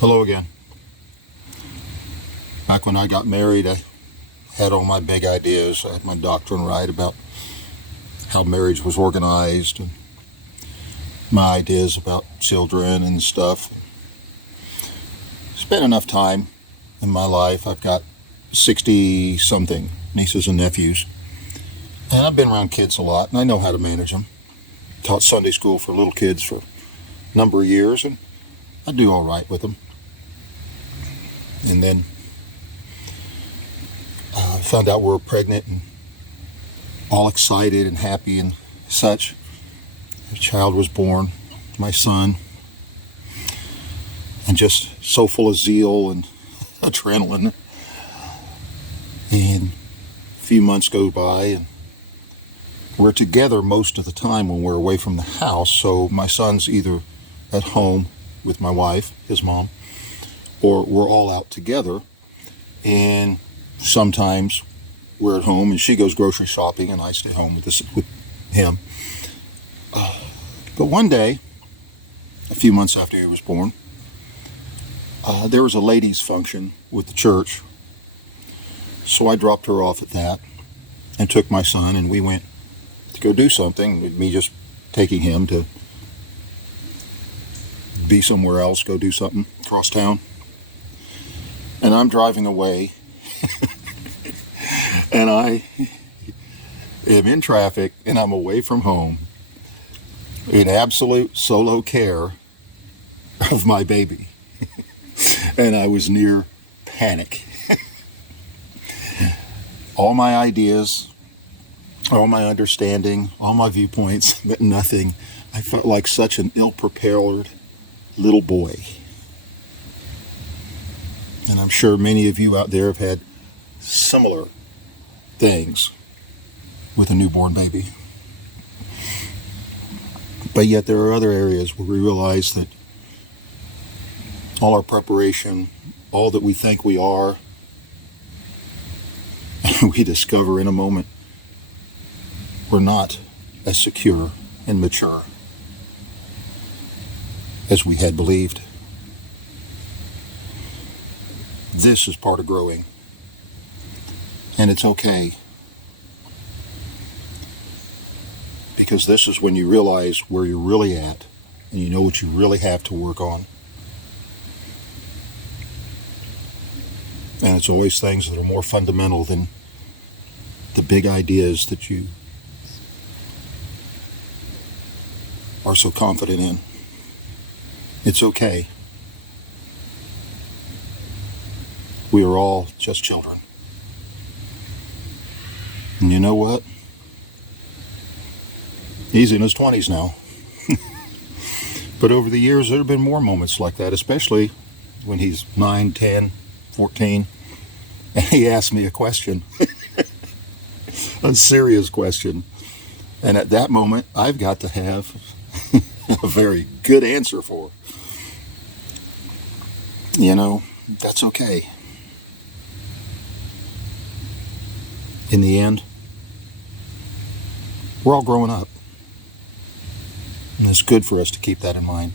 Hello again. Back when I got married, I had all my big ideas. I had my doctrine right about how marriage was organized and my ideas about children and stuff. Spent enough time in my life. I've got 60-something nieces and nephews. And I've been around kids a lot, and I know how to manage them. Taught Sunday school for little kids for a number of years, and I do all right with them. And then found out we were pregnant and all excited and happy and such. A child was born, my son, and just so full of zeal and adrenaline. And a few months go by, and we're together most of the time when we're away from the house. So my son's either at home with my wife, his mom, or we're all out together. And sometimes we're at home and she goes grocery shopping and I stay home with him. But one day, a few months after he was born, there was a ladies' function with the church. So I dropped her off at that and took my son, and we went to go do something, with me just taking him to be somewhere else, go do something across town. And I'm driving away, and I am in traffic, and I'm away from home in absolute solo care of my baby. And I was near panic. All my ideas, all my understanding, all my viewpoints meant nothing. I felt like such an ill-prepared little boy. And I'm sure many of you out there have had similar things with a newborn baby. But yet there are other areas where we realize that all our preparation, all that we think we are, we discover in a moment we're not as secure and mature as we had believed. This is part of growing, and it's okay, because this is when you realize where you're really at and you know what you really have to work on. And it's always things that are more fundamental than the big ideas that you are so confident in. It's okay. We are all just children. And you know what? He's in his 20s now. But over the years, there have been more moments like that, especially when he's 9, 10, 14. And he asked me a question. A serious question. And at that moment, I've got to have a very good answer for. You know, that's okay. In the end, we're all growing up. And it's good for us to keep that in mind.